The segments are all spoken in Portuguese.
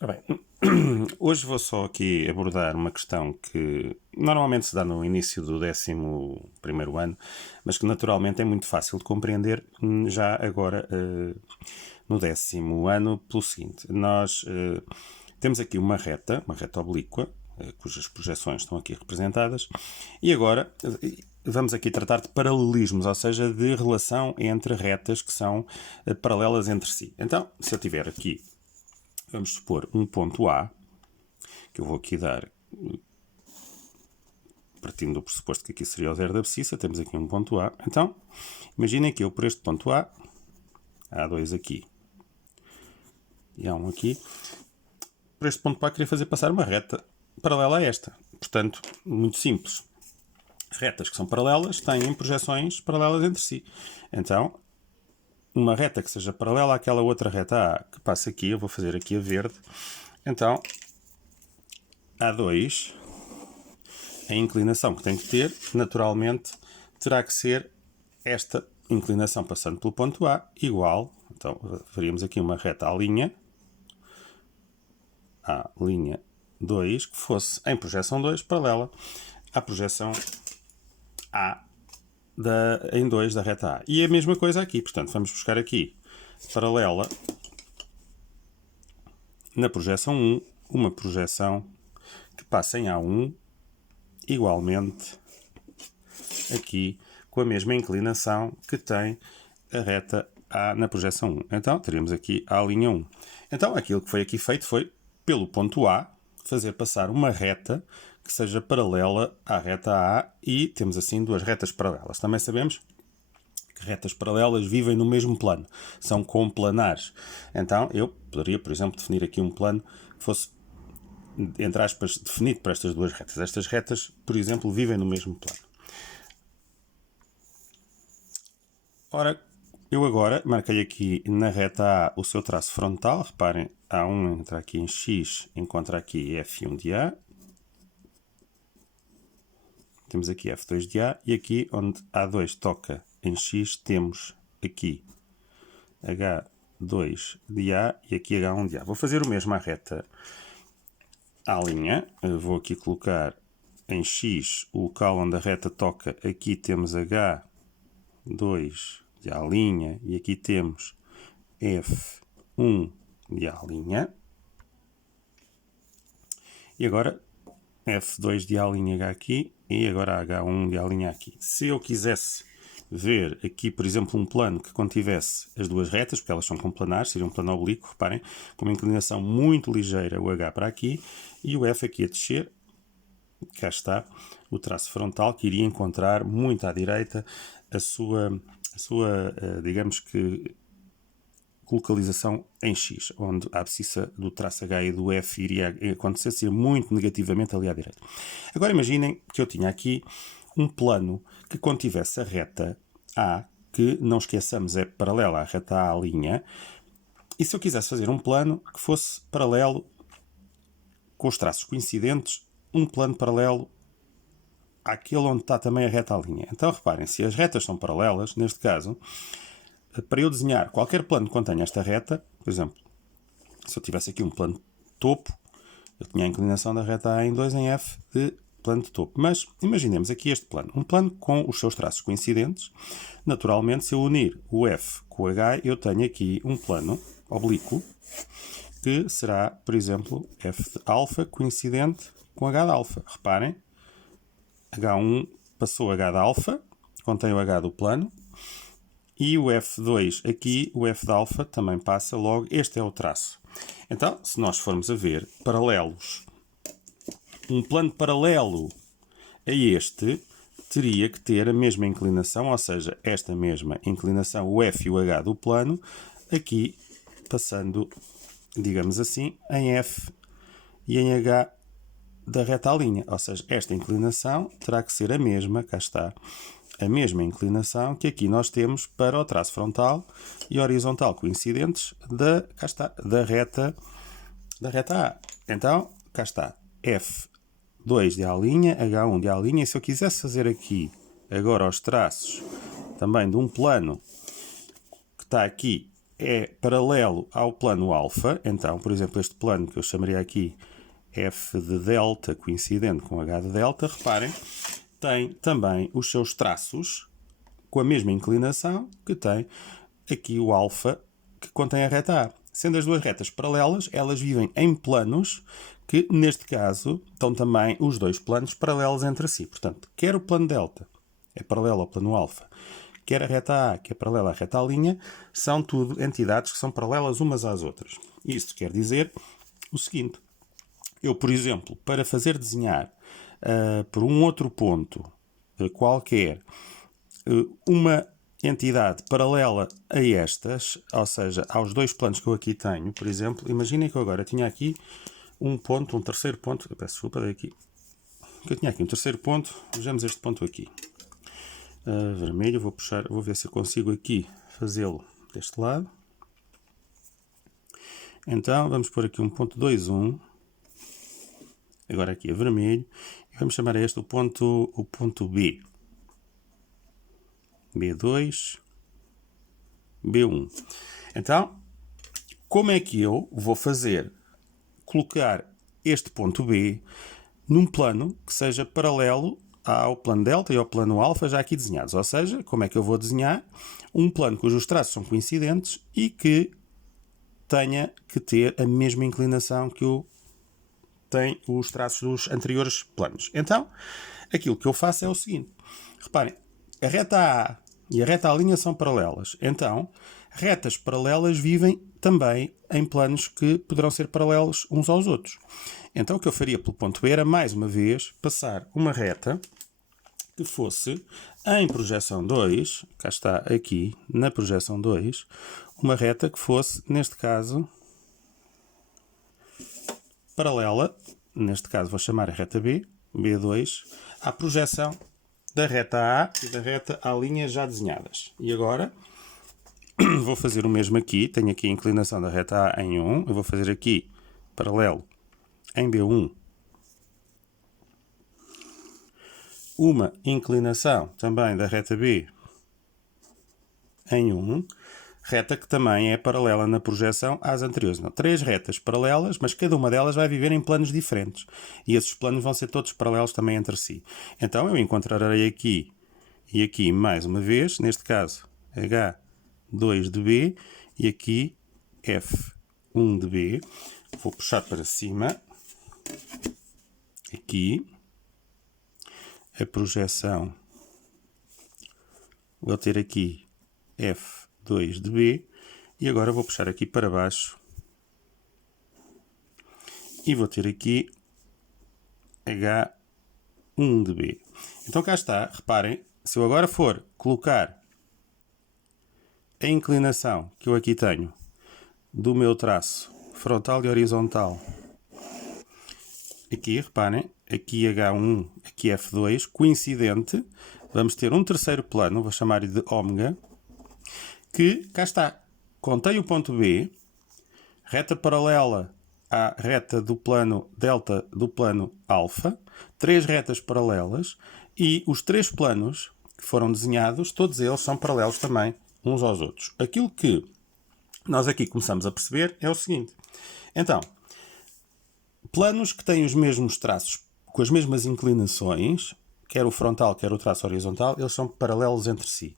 Ora bem, hoje vou só aqui abordar uma questão que normalmente se dá no início do 11º ano, mas que naturalmente é muito fácil de compreender já agora no 10º ano pelo seguinte. Nós temos aqui uma reta oblíqua, cujas projeções estão aqui representadas, e agora vamos aqui tratar de paralelismos, ou seja, de relação entre retas que são paralelas entre si. Então, se eu tiver aqui, vamos supor, um ponto A, que eu vou aqui dar, partindo do pressuposto que aqui seria o zero da abscissa, temos aqui um ponto A. Então, imaginem que eu, por este ponto A, há dois aqui e há um aqui, por este ponto A queria fazer passar uma reta paralela a esta. Portanto, muito simples. Retas que são paralelas têm projeções paralelas entre si. Então, uma reta que seja paralela àquela outra reta A que passa aqui, eu vou fazer aqui a verde. Então, A2, a inclinação que tem que ter, naturalmente, terá que ser esta inclinação passando pelo ponto A, igual, então faríamos aqui uma reta à linha A' 2, que fosse em projeção 2 paralela à projeção A em 2 da reta A. E a mesma coisa aqui, portanto, vamos buscar aqui paralela na projeção 1, uma projeção que passa em A1, igualmente aqui com a mesma inclinação que tem a reta A na projeção 1. Então, teríamos aqui a linha 1. Então, aquilo que foi aqui feito foi, pelo ponto A, fazer passar uma reta que seja paralela à reta A e temos assim duas retas paralelas. Também sabemos que retas paralelas vivem no mesmo plano, são complanares. Então, eu poderia, por exemplo, definir aqui um plano que fosse, entre aspas, definido para estas duas retas. Estas retas, por exemplo, vivem no mesmo plano. Ora, eu agora marquei aqui na reta A o seu traço frontal. Reparem, A1 entra aqui em X, encontra aqui F1 de A. Temos aqui F2 de A. E aqui, onde A2 toca em X, temos aqui H2 de A e aqui H1 de A. Vou fazer o mesmo à reta à linha. Eu vou aqui colocar em X o local onde a reta toca. Aqui temos H2 de A' e aqui temos F1 de A'. E agora F2 de A' aqui e agora H1 de A' aqui. Se eu quisesse ver aqui, por exemplo, um plano que contivesse as duas retas, porque elas são complanares, seria um plano oblíquo, reparem, com uma inclinação muito ligeira, o H para aqui e o F aqui a descer. Cá está o traço frontal que iria encontrar muito à direita a sua digamos que, localização em X, onde a abscissa do traço H e do F iria acontecer, seria muito negativamente ali à direita. Agora imaginem que eu tinha aqui um plano que contivesse a reta A, que, não esqueçamos, é paralela à reta A', e se eu quisesse fazer um plano que fosse paralelo com os traços coincidentes, um plano paralelo àquele onde está também a reta à linha. Então, reparem, se as retas são paralelas, neste caso, para eu desenhar qualquer plano que contenha esta reta, por exemplo, se eu tivesse aqui um plano de topo, eu tinha a inclinação da reta A em 2 em F de plano de topo. Mas imaginemos aqui este plano. Um plano com os seus traços coincidentes. Naturalmente, se eu unir o F com o H, eu tenho aqui um plano oblíquo que será, por exemplo, F de alfa coincidente com H de alfa. Reparem, H1 passou H de alfa, contém o H do plano, e o F2 aqui, o F de alfa também passa, logo este é o traço. Então, se nós formos a ver paralelos, um plano paralelo a este teria que ter a mesma inclinação, ou seja, esta mesma inclinação, o F e o H do plano, aqui passando, digamos assim, em F e em H da reta à linha. Ou seja, esta inclinação terá que ser a mesma, cá está, a mesma inclinação que aqui nós temos para o traço frontal e horizontal coincidentes cá está, da reta A. Então, cá está, F2 de A', H1 de A', e se eu quisesse fazer aqui agora os traços também de um plano que está aqui é paralelo ao plano alfa. Então, por exemplo, este plano que eu chamaria aqui f de delta coincidente com h de delta, reparem, tem também os seus traços com a mesma inclinação que tem aqui o alfa que contém a reta A. Sendo as duas retas paralelas, elas vivem em planos que, neste caso, estão também os dois planos paralelos entre si. Portanto, quer o plano delta é paralelo ao plano alfa, quer a reta A, que é paralela à reta A', são tudo entidades que são paralelas umas às outras. Isto quer dizer o seguinte: eu, por exemplo, para fazer desenhar por um outro ponto qualquer uma entidade paralela a estas, ou seja, aos dois planos que eu aqui tenho, por exemplo, imaginem que eu agora tinha aqui um ponto, um terceiro ponto, eu peço desculpa, daqui, que eu tinha aqui um terceiro ponto, vejamos este ponto aqui, vermelho, vou puxar, vou ver se eu consigo aqui fazê-lo deste lado. Então, vamos pôr aqui um ponto 2, 1, agora aqui é vermelho, e vamos chamar a este o ponto B. B2, B1. Então, como é que eu vou colocar este ponto B num plano que seja paralelo ao plano delta e ao plano alfa já aqui desenhados? Ou seja, como é que eu vou desenhar um plano cujos traços são coincidentes e que tenha que ter a mesma inclinação que tem os traços dos anteriores planos? Então, aquilo que eu faço é o seguinte. Reparem, a reta A e a reta A' são paralelas. Então, retas paralelas vivem também em planos que poderão ser paralelos uns aos outros. Então, o que eu faria pelo ponto B era, mais uma vez, passar uma reta que fosse em projeção 2, cá está aqui, na projeção 2, uma reta que fosse, neste caso, paralela, neste caso vou chamar a reta B, B2, à projeção da reta A e da reta A' já desenhadas. E agora vou fazer o mesmo aqui. Tenho aqui a inclinação da reta A em 1. Eu vou fazer aqui paralelo em B1 uma inclinação também da reta B em 1. Reta que também é paralela na projeção às anteriores. Não, 3 retas paralelas, mas cada uma delas vai viver em planos diferentes. E esses planos vão ser todos paralelos também entre si. Então eu encontrarei aqui e aqui mais uma vez, neste caso H2 de B e aqui F1 de B. Vou puxar para cima. Aqui a projeção, vou ter aqui F2 de B e agora vou puxar aqui para baixo e vou ter aqui H1 de B. Então cá está, reparem, se eu agora for colocar a inclinação que eu aqui tenho do meu traço frontal e horizontal, aqui reparem, aqui H1, aqui F2, coincidente, vamos ter um terceiro plano, vou chamar-lhe de ômega, que, cá está, contém o ponto B, reta paralela à reta do plano delta do plano alfa, 3 retas paralelas, e os 3 planos que foram desenhados, todos eles são paralelos também uns aos outros. Aquilo que nós aqui começamos a perceber é o seguinte. Então, planos que têm os mesmos traços, com as mesmas inclinações, quer o frontal, quer o traço horizontal, eles são paralelos entre si.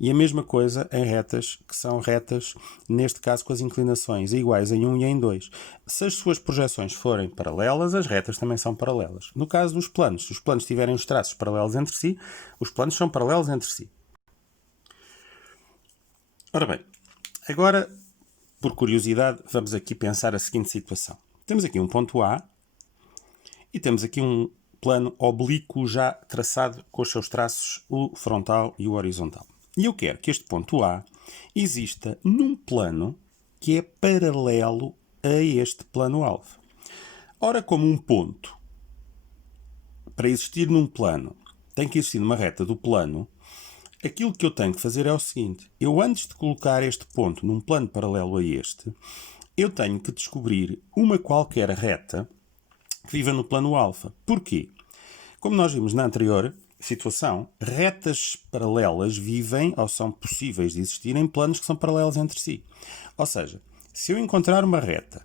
E a mesma coisa em retas, que são retas, neste caso, com as inclinações iguais em 1 e em 2. Se as suas projeções forem paralelas, as retas também são paralelas. No caso dos planos, se os planos tiverem os traços paralelos entre si, os planos são paralelos entre si. Ora bem, agora, por curiosidade, vamos aqui pensar a seguinte situação. Temos aqui um ponto A e temos aqui um plano oblíquo já traçado com os seus traços, o frontal e o horizontal. E eu quero que este ponto A exista num plano que é paralelo a este plano alfa. Ora, como um ponto, para existir num plano, tem que existir numa reta do plano, aquilo que eu tenho que fazer é o seguinte. Eu, antes de colocar este ponto num plano paralelo a este, eu tenho que descobrir uma qualquer reta que viva no plano alfa. Porquê? Como nós vimos na anterior situação, retas paralelas vivem ou são possíveis de existir em planos que são paralelos entre si. Ou seja, se eu encontrar uma reta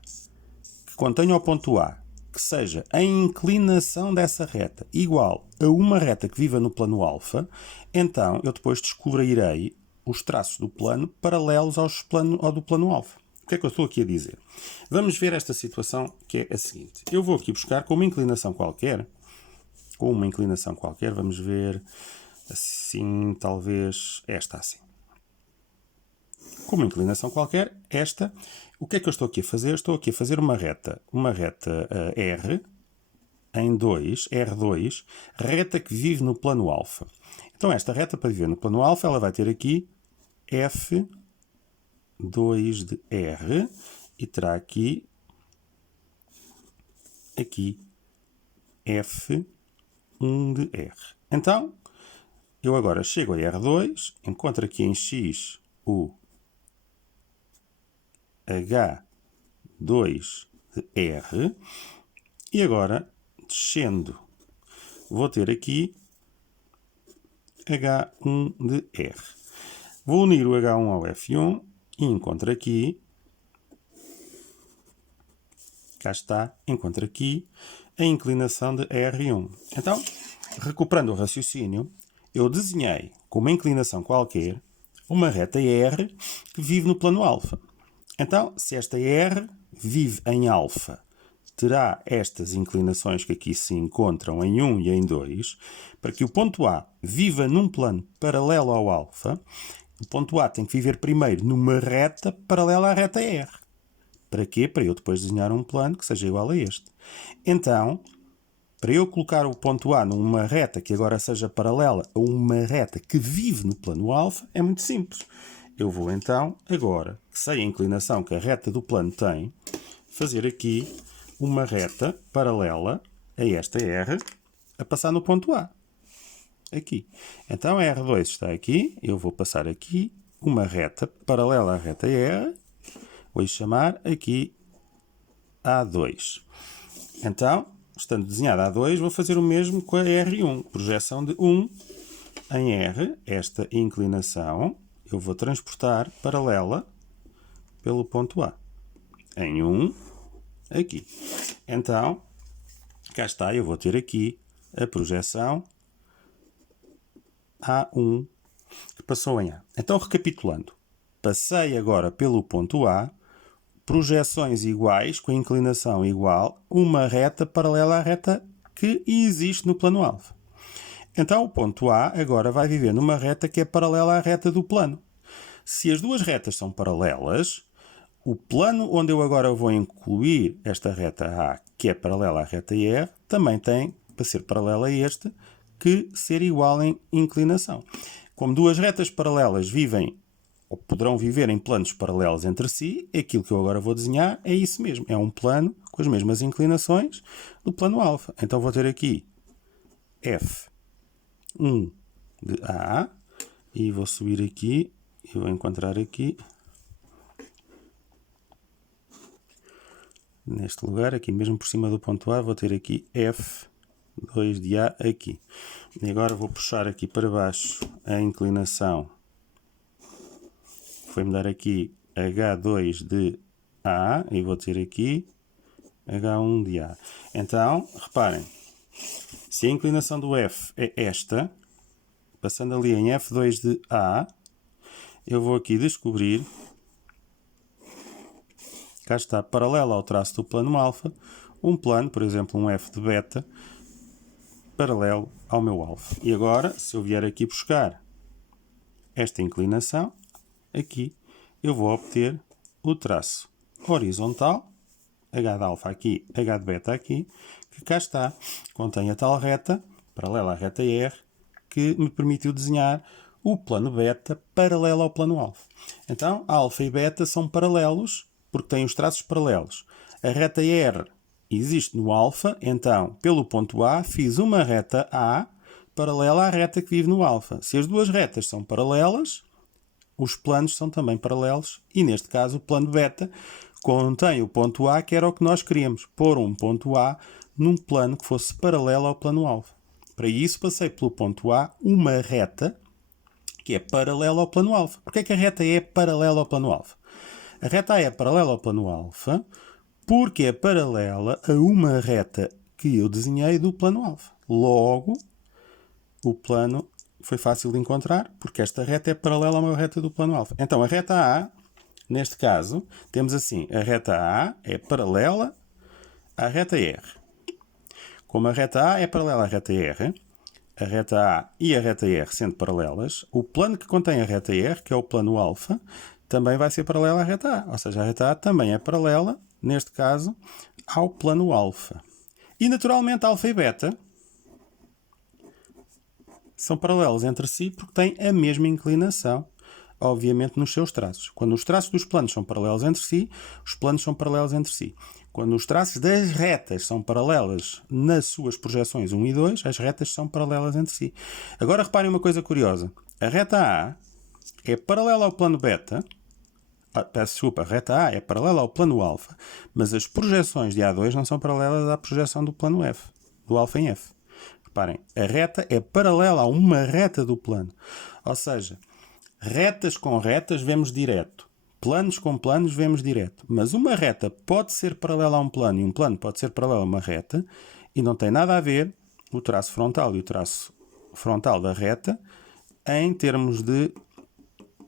que contenha o ponto A, que seja a inclinação dessa reta igual a uma reta que viva no plano alfa, então eu depois descobrirei os traços do plano paralelos ao do plano alfa. O que é que eu estou aqui a dizer? Vamos ver esta situação que é a seguinte. Eu vou aqui buscar com uma inclinação qualquer, vamos ver assim, talvez esta assim. Com uma inclinação qualquer, esta, o que é que eu estou aqui a fazer? Estou aqui a fazer uma reta R em 2, R2, reta que vive no plano alfa. Então esta reta para viver no plano alfa, ela vai ter aqui F2 de R e terá aqui F1 de R. Então, eu agora chego a R2, encontro aqui em X o H2 de R e agora, descendo, vou ter aqui H1 de R. Vou unir o H1 ao F1 e encontro aqui, cá está, encontro aqui a inclinação de R1. Então, recuperando o raciocínio, eu desenhei com uma inclinação qualquer uma reta R que vive no plano alfa. Então, se esta R vive em alfa, terá estas inclinações que aqui se encontram em 1 e em 2, para que o ponto A viva num plano paralelo ao alfa, o ponto A tem que viver primeiro numa reta paralela à reta R. Para quê? Para eu depois desenhar um plano que seja igual a este. Então, para eu colocar o ponto A numa reta que agora seja paralela a uma reta que vive no plano alfa, é muito simples. Eu vou então, agora, que sei a inclinação que a reta do plano tem, fazer aqui uma reta paralela a esta R, a passar no ponto A. Aqui. Então a R2 está aqui, eu vou passar aqui uma reta paralela à reta R, vou chamar aqui A2. Então, estando desenhada A2, vou fazer o mesmo com a R1, projeção de 1 em R, esta inclinação, eu vou transportar paralela pelo ponto A. Em 1, aqui. Então, cá está, eu vou ter aqui a projeção A1 que passou em A. Então, recapitulando, passei agora pelo ponto A, projeções iguais, com a inclinação igual, uma reta paralela à reta que existe no plano alfa. Então, o ponto A agora vai viver numa reta que é paralela à reta do plano. Se as duas retas são paralelas, o plano onde eu agora vou incluir esta reta A, que é paralela à reta R, também tem, para ser paralela a este, que ser igual em inclinação. Como duas retas paralelas vivem, ou poderão viver em planos paralelos entre si, aquilo que eu agora vou desenhar é isso mesmo. É um plano com as mesmas inclinações do plano alfa. Então vou ter aqui F1 de A e vou subir aqui e vou encontrar aqui neste lugar, aqui mesmo por cima do ponto A, vou ter aqui F2 de A aqui. E agora vou puxar aqui para baixo a inclinação. Foi-me dar aqui H2 de A e vou ter aqui H1 de A. Então, reparem, se a inclinação do F é esta, passando ali em F2 de A, eu vou aqui descobrir, cá está, paralelo ao traço do plano alfa, um plano, por exemplo, um F de beta, paralelo ao meu alfa. E agora, se eu vier aqui buscar esta inclinação, aqui eu vou obter o traço horizontal, H de alfa aqui, H de beta aqui, que cá está, contém a tal reta, paralela à reta R, que me permitiu desenhar o plano beta paralelo ao plano alfa. Então, alfa e beta são paralelos, porque têm os traços paralelos. A reta R existe no alfa, então, pelo ponto A, fiz uma reta A paralela à reta que vive no alfa. Se as duas retas são paralelas, os planos são também paralelos e, neste caso, o plano beta contém o ponto A, que era o que nós queríamos, pôr um ponto A num plano que fosse paralelo ao plano alfa. Para isso, passei pelo ponto A uma reta que é paralela ao plano alfa. Porquê é que a reta é paralela ao plano alfa? A reta A é paralela ao plano alfa porque é paralela a uma reta que eu desenhei do plano alfa. Logo, o plano foi fácil de encontrar porque esta reta é paralela a uma reta do plano alfa. Então, a reta A, neste caso, temos assim, a reta A é paralela à reta R. Como a reta A é paralela à reta R, a reta A e a reta R sendo paralelas, o plano que contém a reta R, que é o plano alfa, também vai ser paralela à reta A. Ou seja, a reta A também é paralela, neste caso, ao plano alfa. E, naturalmente, alfa e beta são paralelos entre si porque têm a mesma inclinação, obviamente, nos seus traços. Quando os traços dos planos são paralelos entre si, os planos são paralelos entre si. Quando os traços das retas são paralelas nas suas projeções 1 e 2, as retas são paralelas entre si. Agora reparem uma coisa curiosa. A reta A é paralela ao plano beta. Peço desculpa, a reta A é paralela ao plano alfa, mas as projeções de A2 não são paralelas à projeção do plano F, do alfa em F. Reparem, a reta é paralela a uma reta do plano. Ou seja, retas com retas vemos direto. Planos com planos vemos direto. Mas uma reta pode ser paralela a um plano e um plano pode ser paralelo a uma reta e não tem nada a ver o traço frontal e o traço frontal da reta em termos de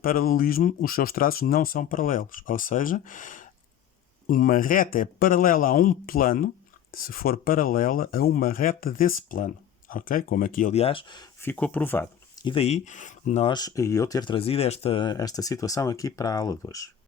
paralelismo, os seus traços não são paralelos. Ou seja, uma reta é paralela a um plano se for paralela a uma reta desse plano. Ok? Como aqui, aliás, ficou provado. E daí eu ter trazido esta situação aqui para a aula de hoje.